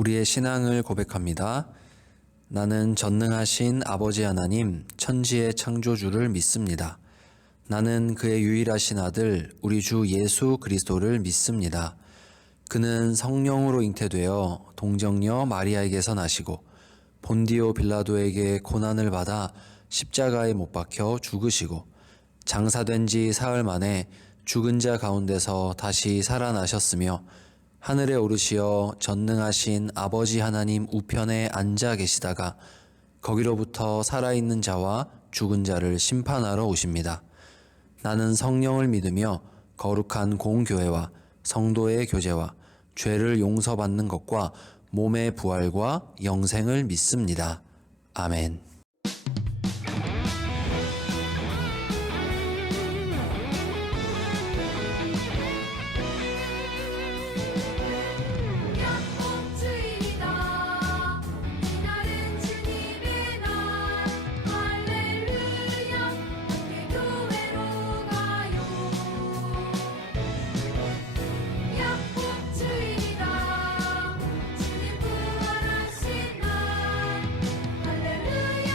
우리의 신앙을 고백합니다. 나는 전능하신 아버지 하나님, 천지의 창조주를 믿습니다. 나는 그의 유일하신 아들, 우리 주 예수 그리스도를 믿습니다. 그는 성령으로 잉태되어 동정녀 마리아에게서 나시고 본디오 빌라도에게 고난을 받아 십자가에 못 박혀 죽으시고 장사된 지 사흘 만에 죽은 자 가운데서 다시 살아나셨으며 하늘에 오르시어 전능하신 아버지 하나님 우편에 앉아 계시다가 거기로부터 살아있는 자와 죽은 자를 심판하러 오십니다. 나는 성령을 믿으며 거룩한 공교회와 성도의 교제와 죄를 용서받는 것과 몸의 부활과 영생을 믿습니다. 아멘. 할렐루야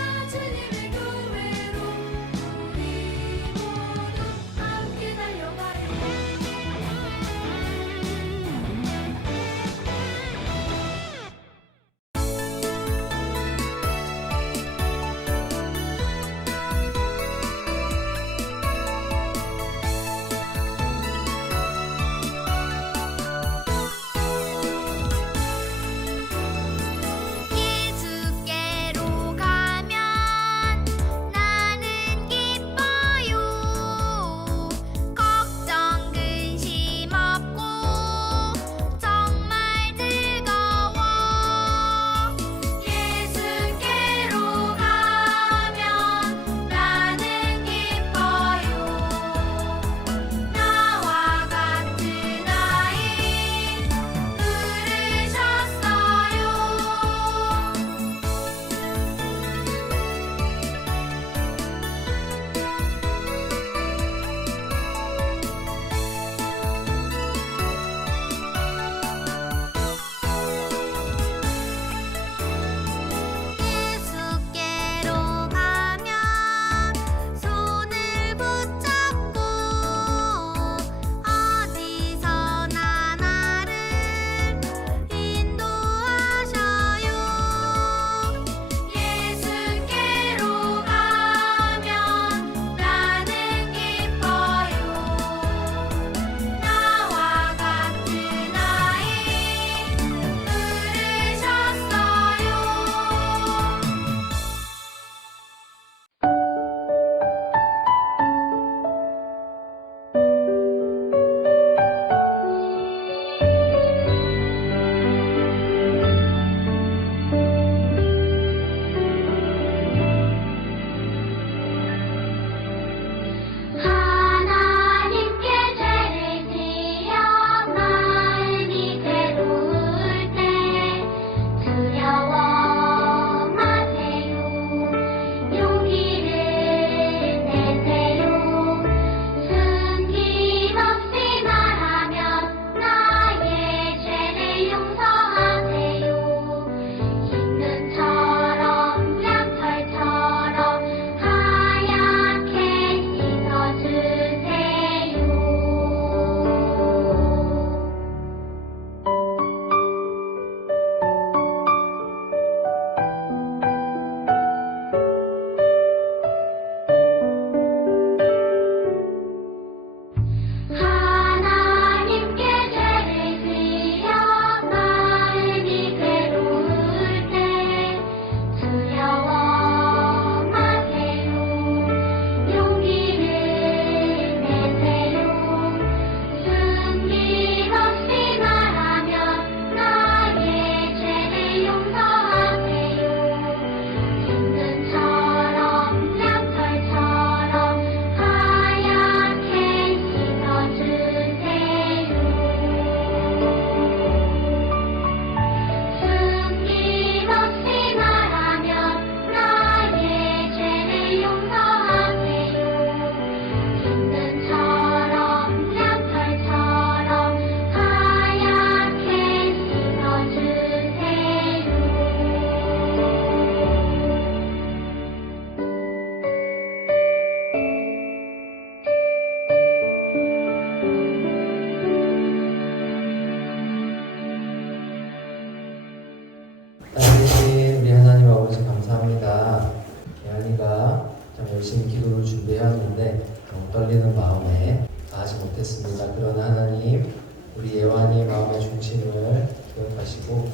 때문에 너무 떨리는 마음에 다 하지 못했습니다. 그러나 하나님, 우리 예완이의 마음의 중심을 기억하시고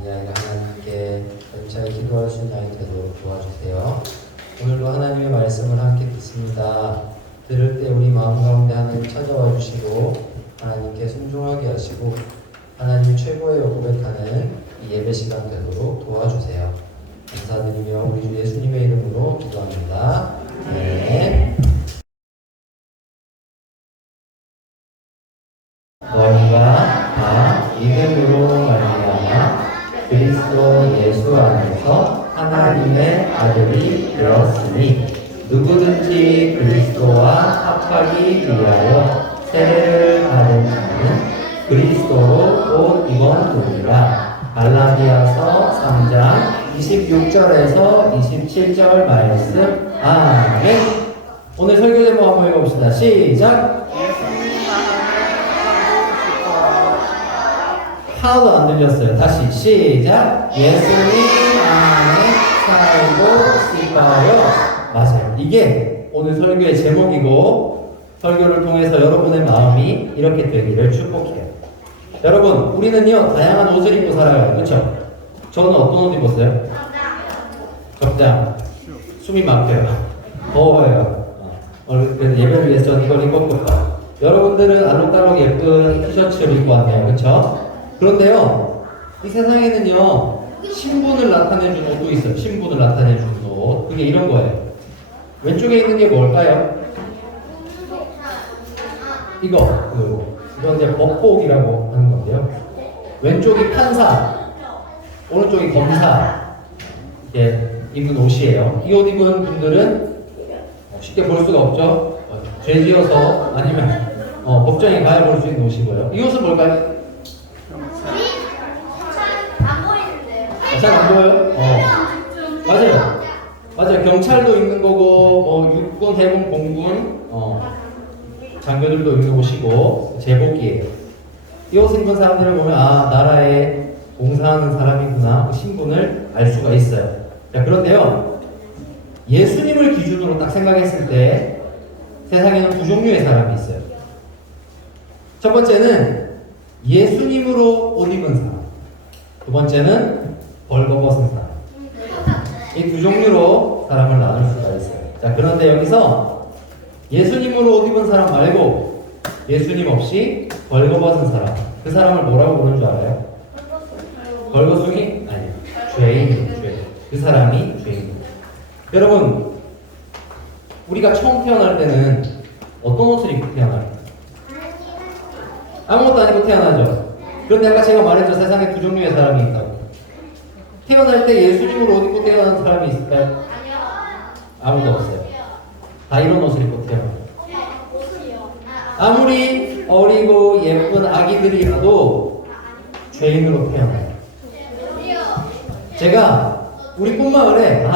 우리 아이가 하나님께 절차에 기도할 수 있는 아이 되도록 도와주세요. 오늘도 하나님의 말씀을 함께 듣습니다. 들을 때 우리 마음 가운데 하나님 찾아와 주시고 하나님께 순종하게 하시고 하나님 최고의 고백하는 이 예배 시간 되도록 도와주세요. 감사드리며 우리 주 예수님의 이름으로 기도합니다. 네. 너희가 다 믿음으로 말미암아 그리스도 예수 안에서 하나님의 아들이 되었으니 누구든지 그리스도와 합하기 위하여 세례를 받은 자는 그리스도로 옷 입었느니라. 갈라디아서 3장 26절에서 27절 말씀. 아멘. 오늘 설교 제목 한번 읽어봅시다. 시작. 하나도 안 들렸어요. 다시 시작. 예수님 안에 살고 싶어요. 맞아요. 이게 오늘 설교의 제목이고 설교를 통해서 여러분의 마음이 이렇게 되기를 축복해요. 여러분, 우리는요 다양한 옷을 입고 살아요. 그렇죠? 저는 어떤 옷 입었어요? 적장. 숨이 막혀요. 더워요. 그래서 예배를 위해서 저는 이걸 입었거든요. 여러분들은 알록달록 예쁜 티셔츠를 입고 왔네요. 그렇죠? 그런데요, 이 세상에는요 신분을 나타내주는 옷도 있어요. 신분을 나타내주는 옷. 그게 이런 거예요. 왼쪽에 있는 게 뭘까요? 이건 이제 법복이라고 하는 건데요. 왼쪽이 판사, 오른쪽이 검사 이렇게 입은 옷이에요. 이 옷 입은 분들은 쉽게 볼 수가 없죠. 죄 지어서 아니면 법정에 가야 볼 수 있는 옷이고요. 이 옷은 뭘까요? 잘 안 보여요? 맞아요. 맞아요. 경찰도 입는 거고, 육군, 해군, 공군, 장교들도 입는 옷이고, 제복이에요. 이 옷을 입은 사람들을 보면, 아, 나라에 봉사하는 사람이구나, 그 신분을 알 수가 있어요. 자, 그런데요, 예수님을 기준으로 딱 생각했을 때, 세상에는 두 종류의 사람이 있어요. 첫 번째는 예수님으로 옷 입은 사람. 두 번째는 벌거벗은 사람. 이 두 종류로 사람을 나눌 수가 있어요. 자, 그런데 여기서 예수님으로 옷 입은 사람 말고 예수님 없이 벌거벗은 사람, 그 사람을 뭐라고 부르는 줄 알아요? 벌거숭이? 아니요. 죄인. 그 사람이 죄인. 여러분, 우리가 처음 태어날 때는 어떤 옷을 입고 태어나요? 아무것도 안 입고 태어나죠. 그런데 아까 제가 말했죠. 세상에 두 종류의 사람이 있다고. 태어날 때 예수님으로 옷 입고 태어난 사람이 있을까요? 아무도 없어요. 다 이런 옷을 입고 태어나요. 아무리 어리고 예쁜 아기들이라도 죄인으로 태어나요. 제가 우리 꿈마을에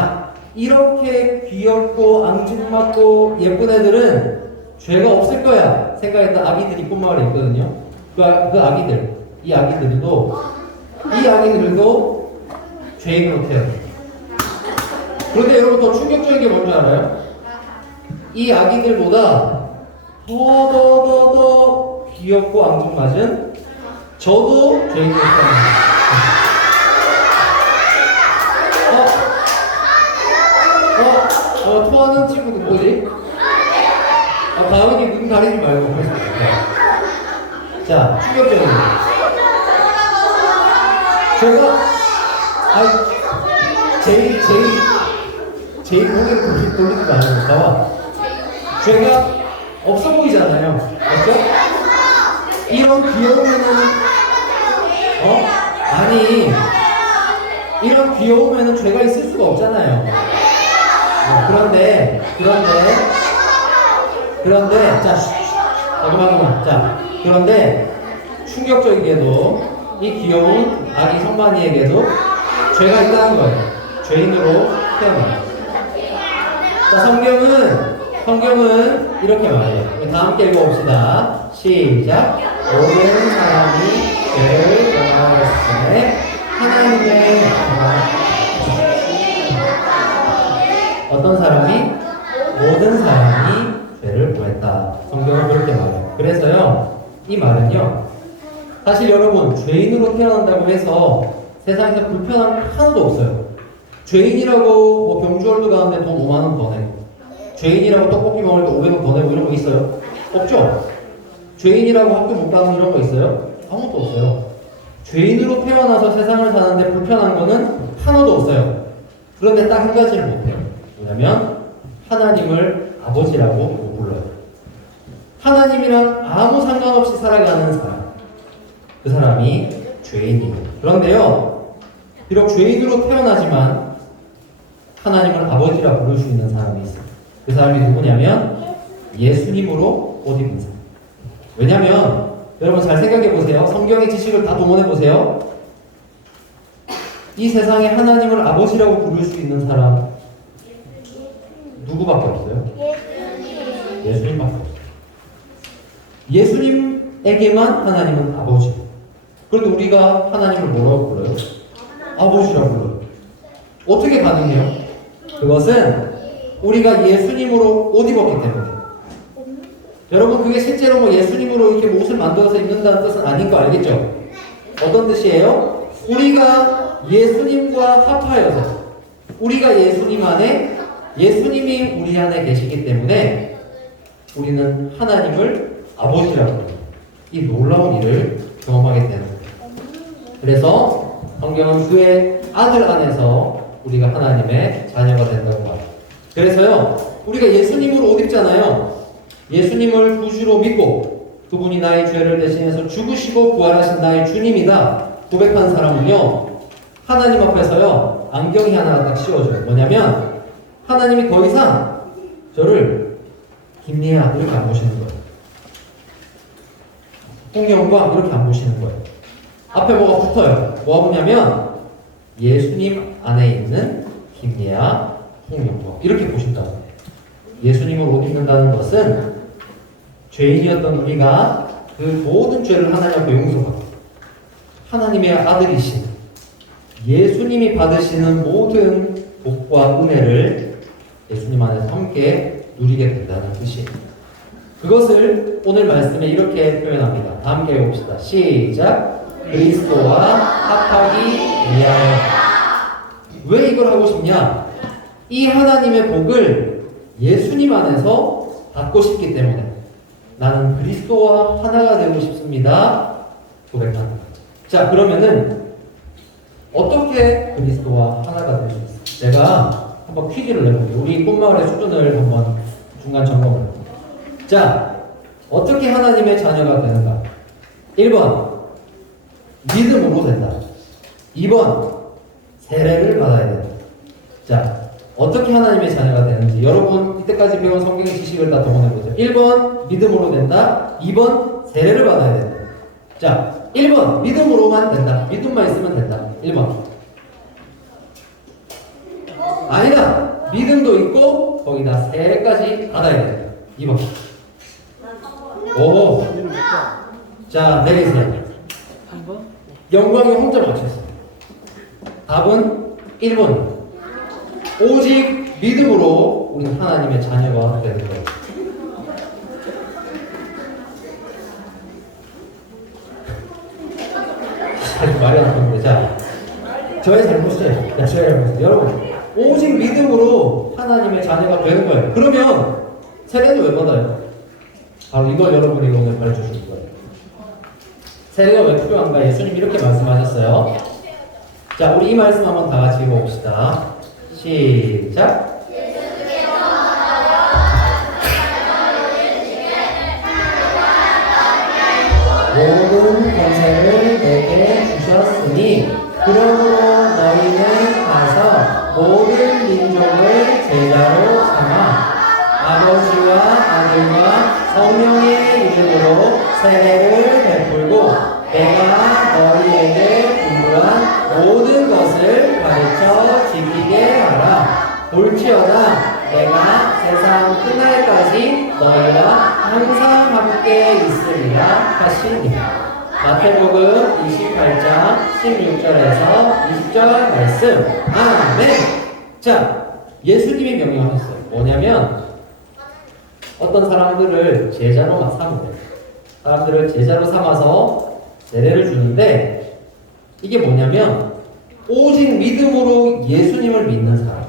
이렇게 귀엽고 앙증맞고 예쁜 애들은 죄가 없을 거야 생각했던 아기들이 꿈마을에 있거든요. 이 아기들도 죄인으로 태어나요. 그런데 여러분 더 충격적인 게 뭔지 알아요? 이 아기들보다 더 귀엽고 앙증맞은 저도 죄인으로 태어나요. 토하는 친구 누구지? 다은이 눈 가리지 말고. 자, 충격적인 거. 제가 제일 고개를 돌리는 거 아니에요? 봐봐. 죄가 없어 보이잖아요. 맞죠? 이런 귀여우면은 이런 귀여우면은 죄가 있을 수가 없잖아요. 그런데 그런데 충격적이게도 이 귀여운 아기 성만이에게도 죄가 있다는 거예요. 죄인으로 태어나요. 자, 성경은 이렇게 말해요. 다 함께 읽어봅시다. 시작. 모든 사람이 죄를 범하였음에 하나님의 어떤 사람이? 모든 사람이 있다. 성경은 그렇게 말해요. 그래서요, 이 말은요, 사실 여러분, 죄인으로 태어난다고 해서 세상에서 불편한 게 하나도 없어요. 죄인이라고 뭐 경주월드 가는데 돈 5만 원 더 내고, 죄인이라고 떡볶이 먹을 때 500원 더 내고 이런 거 있어요? 없죠? 죄인이라고 학교 못 가는 이런 거 있어요? 아무것도 없어요. 죄인으로 태어나서 세상을 사는데 불편한 거는 하나도 없어요. 그런데 딱 한 가지를 못해요. 뭐냐면 하나님을 아버지라고 불러요. 하나님이랑 아무 상관없이 살아가는 사람, 그 사람이 죄인이에요. 그런데요, 비록 죄인으로 태어나지만 하나님을 아버지라 부를 수 있는 사람이 있어요. 그 사람이 누구냐면 예수님으로 옷 입은 사람. 왜냐면 여러분 잘 생각해 보세요. 성경의 지식을 다 동원해 보세요. 이 세상에 하나님을 아버지라고 부를 수 있는 사람 누구밖에 없어요? 예수님밖에 없어요. 예수님에게만 하나님은 아버지. 그런데 우리가 하나님을 뭐라고 불러요? 아버지라고 불러요. 어떻게 가능해요? 그것은 우리가 예수님으로 옷 입었기 때문에. 여러분 그게 실제로 뭐 예수님으로 이렇게 옷을 만들어서 입는다는 뜻은 아닌 거 알겠죠? 어떤 뜻이에요? 우리가 예수님과 합하여서 우리가 예수님 안에 예수님이 우리 안에 계시기 때문에 우리는 하나님을 아버지라고 해요. 이 놀라운 일을 경험하게 되는 거예요. 그래서 성경은 그의 아들 안에서 우리가 하나님의 자녀가 된다고 말해요. 그래서요, 우리가 예수님으로 옷 입잖아요. 예수님을 구주로 믿고 그분이 나의 죄를 대신해서 죽으시고 부활하신 나의 주님이다 고백한 사람은요, 하나님 앞에서요 안경이 하나가 딱 씌워져요. 뭐냐면 하나님이 더 이상 저를 김예아 이렇게 안 보시는 거예요. 홍영광 이렇게 안 보시는 거예요. 앞에 뭐가 붙어요. 뭐가 붙냐면 예수님 안에 있는 김예아, 홍영광 이렇게 보신다고 해요. 예수님을 옷 입는다는 것은 죄인이었던 우리가 그 모든 죄를 하나님 앞에 용서받고 하나님의 아들이신 예수님이 받으시는 모든 복과 은혜를 예수님 안에서 함께 누리게 된다는 뜻이에요. 그것을 오늘 말씀에 이렇게 표현합니다. 다 함께 해봅시다. 시작. 그리스도와 합하기 위하여. 왜 이걸 하고 싶냐? 이 하나님의 복을 예수님 안에서 받고 싶기 때문에 나는 그리스도와 하나가 되고 싶습니다. 고백하는 거죠. 자, 그러면은 어떻게 그리스도와 하나가 될 수 있어요? 제가 한번 퀴즈를 내볼게요. 우리 꽃마을의 수준을 한번 중간 점검을 해볼게요. 자, 어떻게 하나님의 자녀가 되는가? 1번 믿음으로 된다. 2번 세례를 받아야 된다. 자, 어떻게 하나님의 자녀가 되는지 여러분 이때까지 배운 성경의 지식을 다 동원해보세요. 1번 믿음으로 된다. 2번 세례를 받아야 된다. 자, 1번 믿음으로만 된다. 믿음만 있으면 된다. 1번 아니다. 믿음도 있고 거기다 세례까지 받아야 된다. 2번 오. 자, 내리세요. 영광이 혼자 맞췄어요. 답은 1번. 오직 믿음으로 우리는 하나님의 자녀가 되는 거예요. 말이 안 나오는데, 자, 저의 잘못이에요. 저의 잘못이에요. 여러분, 오직 믿음으로 하나님의 자녀가 되는 거예요. 그러면 세례는 왜 받아요? 바로 이걸 여러분이 오늘 가르쳐 줄 거예요. 세례가 왜 필요한가? 예수님 이렇게 말씀하셨어요. 자, 우리 이 말씀 한번 다 같이 읽어봅시다. 시작. 모든 권세를 내게 주셨으니 그러므로 너희는 가서 모든 민족을 제자로 삼아 아버지와 아들과 성령의 이름으로 세례를 베풀고 내가 너희에게 분부한 모든 것을 가르쳐 지키게 하라. 볼지어다 내가 세상 끝날까지 너희와 항상 함께 있으리라 하시니. 마태복음 28장 16절에서 20절 말씀. 아멘. 자, 예수님이 명령하셨어요. 뭐냐면 어떤 사람들을 제자로 막 삼는 거예요. 사람들을 제자로 삼아서 세례를 주는데 이게 뭐냐면 오직 믿음으로 예수님을 믿는 사람,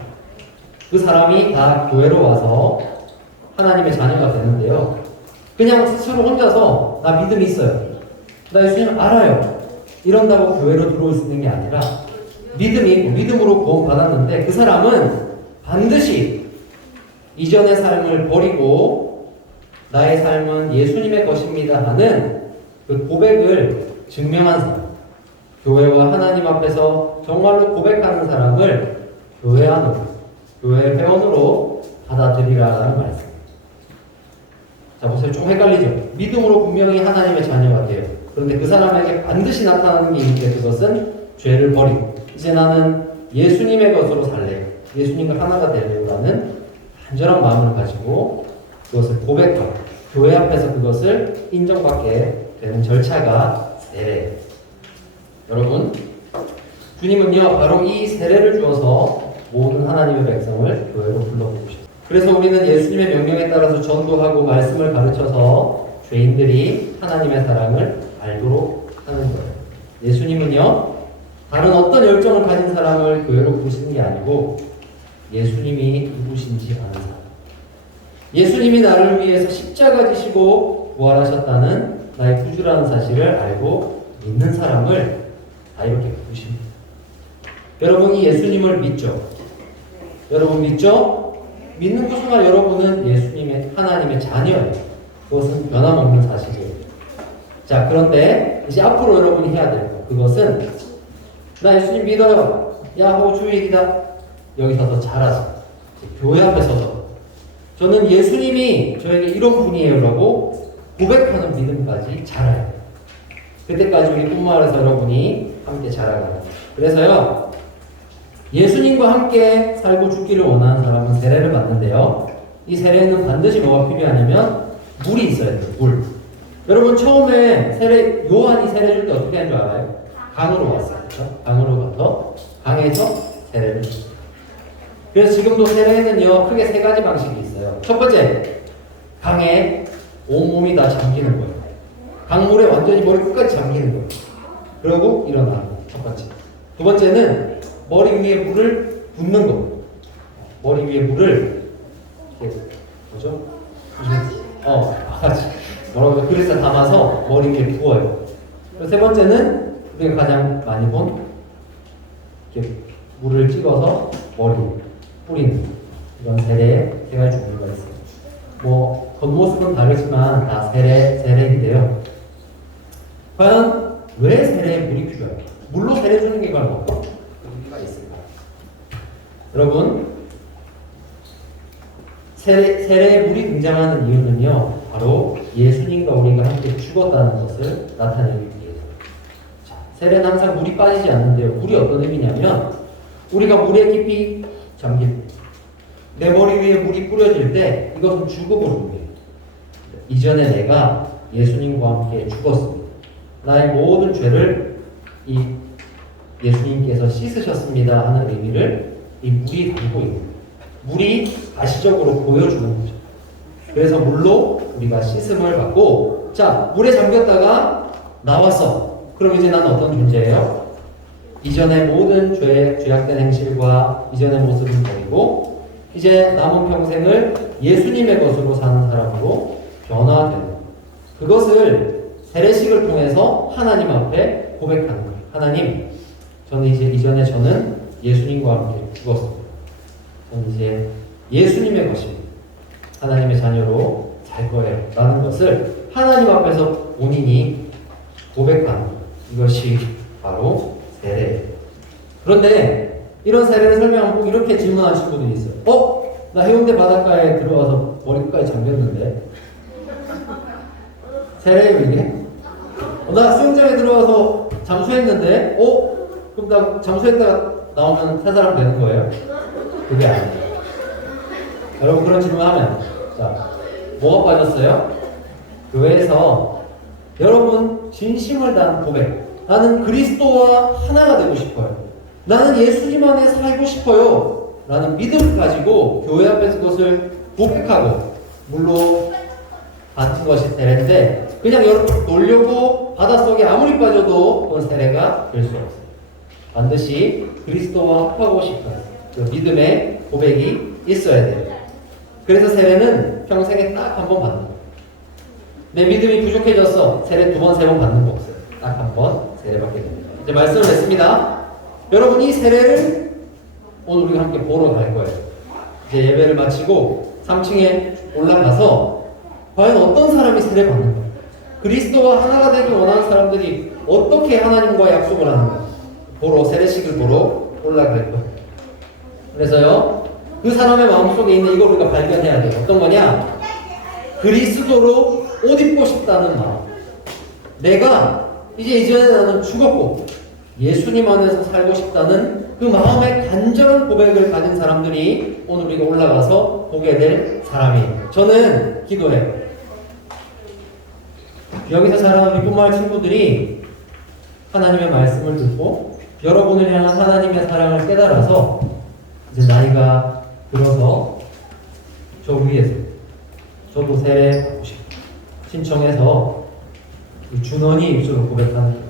그 사람이 다 교회로 와서 하나님의 자녀가 되는데요. 그냥 스스로 혼자서 나 믿음이 있어요, 나 예수님 알아요, 이런다고 교회로 들어올 수 있는 게 아니라 믿음이 있고 믿음으로 구원 받았는데 그 사람은 반드시 이전의 삶을 버리고 나의 삶은 예수님의 것입니다 하는 그 고백을 증명한 사람, 교회와 하나님 앞에서 정말로 고백하는 사람을 교회 안으로, 교회 회원으로 받아들이라는 말씀. 자, 보세요. 좀 헷갈리죠? 믿음으로 분명히 하나님의 자녀가 돼요. 그런데 그 사람에게 반드시 나타나는 게 있는데 그것은 죄를 버리고 이제 나는 예수님의 것으로 살래요, 예수님과 하나가 되려고라는 간절한 마음을 가지고 그것을 고백하고 교회 앞에서 그것을 인정받게 되는 절차가 세례예요. 여러분, 주님은요 바로 이 세례를 주어서 모든 하나님의 백성을 교회로 불러보셨어요. 그래서 우리는 예수님의 명령에 따라서 전도하고 말씀을 가르쳐서 죄인들이 하나님의 사랑을 알도록 하는 거예요. 예수님은요 다른 어떤 열정을 가진 사람을 교회로 부르시는 게 아니고 예수님이 누구신지 아는 사람, 예수님이 나를 위해서 십자가 지시고 부활하셨다는 나의 구주라는 사실을 알고 믿는 사람을 다 이렇게 부르십니다. 여러분이 예수님을 믿죠? 여러분 믿죠? 믿는 그 순간 여러분은 예수님의, 하나님의 자녀예요. 그것은 변함없는 사실이에요. 자, 그런데 이제 앞으로 여러분이 해야 될 거, 그것은 나 예수님 믿어요, 야 하고 주일이다, 여기서 더 잘하자. 교회 앞에 서서 저는 예수님이 저에게 이런 분이에요 라고 고백하는 믿음까지 자라요. 그때까지 우리 꿈마을에서 여러분이 함께 자라가는 거예요. 그래서요 예수님과 함께 살고 죽기를 원하는 사람은 세례를 받는데요, 이 세례는 반드시 뭐가 필요하냐면 물이 있어야 돼요. 물. 여러분 처음에 요한이 세례 줄 때 어떻게 한 줄 알아요? 강으로 왔어요. 그렇죠? 강으로 가서 강에서 세례를 줬어요. 그래서 지금도 세례에는요 크게 세 가지 방식이 있어요. 첫 번째, 강에 온몸이 다 잠기는 거예요. 강물에 완전히 머리 끝까지 잠기는 거예요. 그리고 일어나는 거예요. 첫 번째. 두 번째는 머리 위에 물을 붓는 거예요. 머리 위에 물을 이렇게 뭐죠? 바가지. 뭐라고 그릇에 담아서 머리 위에 부어요. 그리고 세 번째는 우리가 가장 많이 본 이렇게 물을 찍어서 머리에 뿌리는 이런 세례의 세 가지 종류가 있어요. 뭐 겉모습은 다르지만 다 세례인데요. 과연 왜 세례에 물이 필요해요? 물로 세례 주는 게 과연 어떤 의미가 있을까요? 여러분, 세례에 물이 등장하는 이유는요 바로 예수님과 우리가 함께 죽었다는 것을 나타내기 위해서. 자, 세례는 항상 물이 빠지지 않는데요, 물이 어떤 의미냐면 우리가 물에 깊이 잠길 때, 내 머리 위에 물이 뿌려질 때 이것은 죽음을 의미해요. 이전에 내가 예수님과 함께 죽었습니다. 나의 모든 죄를 이 예수님께서 씻으셨습니다 하는 의미를 이 물이 담고 있는 거예요. 물이 가시적으로 보여주는 거죠. 그래서 물로 우리가 씻음을 받고, 자, 물에 잠겼다가 나왔어. 그럼 이제 난 어떤 존재예요? 이전의 모든 죄악된 행실과 이전의 모습을 버리고 이제 남은 평생을 예수님의 것으로 사는 사람으로 변화되는 거예요. 그것을 세례식을 통해서 하나님 앞에 고백하는 거예요. 하나님, 저는 이전에 저는 예수님과 함께 죽었습니다. 저는 이제 예수님의 것입니다. 하나님의 자녀로 살 거예요 라는 것을 하나님 앞에서 본인이 고백하는 거예요. 이것이 바로 세례예요. 그런데 이런 세례를 설명하면 꼭 이렇게 질문하는 친구들이 있어요. 나 해운대 바닷가에 들어와서 머리 끝까지 잠겼는데 세례예요 이게? 나 수영장에 들어와서 잠수했는데 그럼 나 잠수했다가 나오면 새 사람 되는 거예요? 그게 아니에요. 여러분 그런 질문하면 자, 뭐가 빠졌어요? 교회에서 여러분 진심을 다한 고백, 나는 그리스도와 하나가 되고 싶어요, 나는 예수님 안에 살고 싶어요 라는 믿음을 가지고 교회 앞에서 그것을 고백하고 물로 받은 것이 세례인데 그냥 여러분 놀려고 바닷속에 아무리 빠져도 그건 세례가 될 수 없어요. 반드시 그리스도와 합하고 싶은 그 믿음의 고백이 있어야 돼요. 그래서 세례는 평생에 딱 한 번 받는 거예요. 내 믿음이 부족해졌어. 세례 2번, 3번 받는 거 없어요. 딱 한 번 세례 받게 됩니다. 이제 말씀을 했습니다. 여러분 이 세례를 오늘 우리가 함께 보러 갈 거예요. 이제 예배를 마치고 3층에 올라가서 과연 어떤 사람이 세례 받는 거예요? 그리스도와 하나가 되기 원하는 사람들이 어떻게 하나님과 약속을 하는가? 보러 세례식을 보러 올라갈 거예요. 그래서요 그 사람의 마음속에 있는 이걸 우리가 발견해야 돼요. 어떤 거냐? 그리스도로 옷 입고 싶다는 마음. 내가 이전에 나는 죽었고 예수님 안에서 살고 싶다는 그 마음의 간절한 고백을 가진 사람들이 오늘 우리가 올라가서 보게 될 사람이에요. 저는 기도해요. 여기서 자라는 우리 뿐마을 친구들이 하나님의 말씀을 듣고 여러분을 향한 하나님의 사랑을 깨달아서 이제 나이가 들어서 저 위에서 저도 세례 받고 싶다 신청해서 준원이 입술로 고백하는 거예요.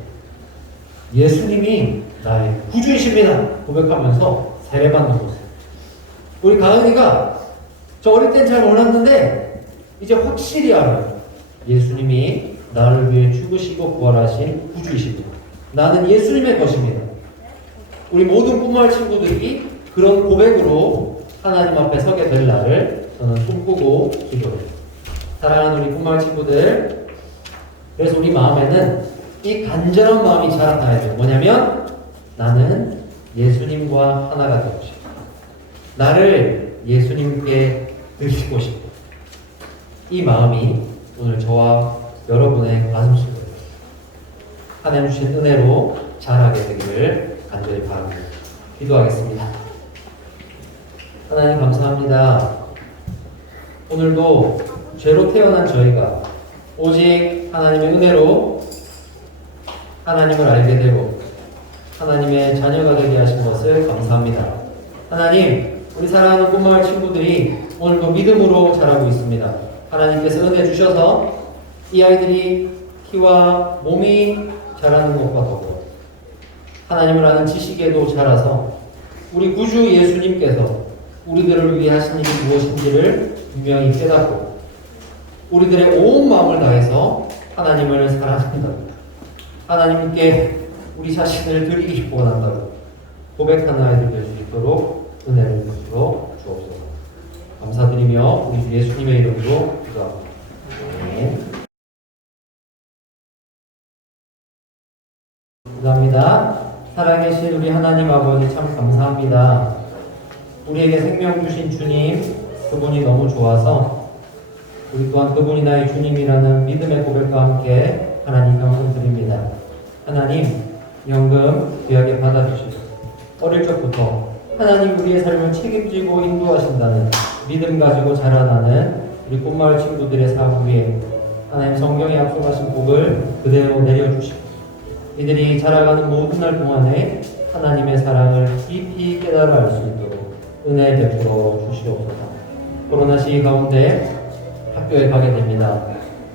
예수님이 나의 구주이십니다 고백하면서 세례 받는 모습. 우리 가은이가 저 어릴 땐 잘 몰랐는데 이제 확실히 알아요. 예수님이 나를 위해 죽으시고 부활하신 구주이십니다. 나는 예수님의 것입니다. 우리 모든 꿈마을 친구들이 그런 고백으로 하나님 앞에 서게 될 날을 저는 꿈꾸고 기도해요. 사랑하는 우리 꿈마을 친구들, 그래서 우리 마음에는 이 간절한 마음이 자라나야 돼요. 뭐냐면 나는 예수님과 하나가 되고 싶다. 나를 예수님께 드리고 싶다. 이 마음이 오늘 저와 여러분의 가슴속에 하나님 주신 은혜로 자라게 되기를 간절히 바랍니다. 기도하겠습니다. 하나님 감사합니다. 오늘도 죄로 태어난 저희가 오직 하나님의 은혜로 하나님을 알게 되고 하나님의 자녀가 되게 하신 것을 감사합니다. 하나님, 우리 사랑하는 꿈마을 친구들이 오늘도 믿음으로 자라고 있습니다. 하나님께서 은혜 주셔서 이 아이들이 키와 몸이 자라는 것과 더불어 하나님을 아는 지식에도 자라서 우리 구주 예수님께서 우리들을 위해 하신 일이 무엇인지를 분명히 깨닫고 우리들의 온 마음을 다해서 하나님을 사랑한다고 하나님께 우리 자신을 드리기 원한다고 고백하는 아이들 될 수 있도록 은혜를 베풀어 주옵소서. 감사드리며 우리 주 예수님의 이름으로 기도합니다. 아멘. 감사합니다. 살아계신 우리 하나님 아버지 참 감사합니다. 우리에게 생명 주신 주님, 그분이 너무 좋아서 우리 또한 그분이 나의 주님이라는 믿음의 고백과 함께 하나님 감사드립니다. 하나님, 연금 귀하게 받아주시고 어릴 적부터 하나님 우리의 삶을 책임지고 인도하신다는 믿음 가지고 자라나는 우리 꽃마을 친구들의 삶 위에 하나님 성경에 약속하신 복을 그대로 내려주시고 이들이 자라가는 모든 날 동안에 하나님의 사랑을 깊이 깨달아 알 수 있도록 은혜 베풀어 주시옵소서. 코로나 시기 가운데 학교에 가게 됩니다.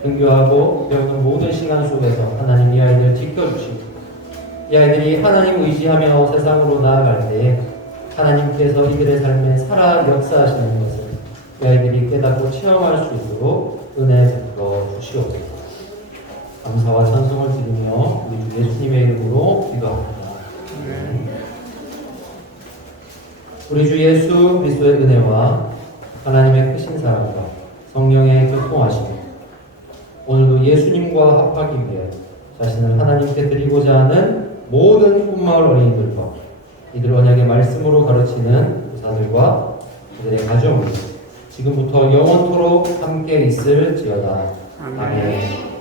등교하고 배우는 모든 시간 속에서 하나님 이 아이들 지켜주시고 이 아이들이 하나님 의지하며 세상으로 나아갈 때 하나님께서 이들의 삶에 살아 역사하시는 것을 이 아이들이 깨닫고 체험할 수 있도록 은혜 베풀어 주시옵소서. 감사와 찬송을 드리며 우리 주 예수님의 이름으로 기도합니다. 우리 주 예수 그리스도의 은혜와 하나님의 크신 사랑과 성령의 교통하심 오늘도 예수님과 합하기 위해 자신을 하나님께 드리고자 하는 모든 꿈마을 어린이들과 이들 언약의 말씀으로 가르치는 교사들과 그들의 가정을 지금부터 영원토록 함께 있을지어다. 아멘.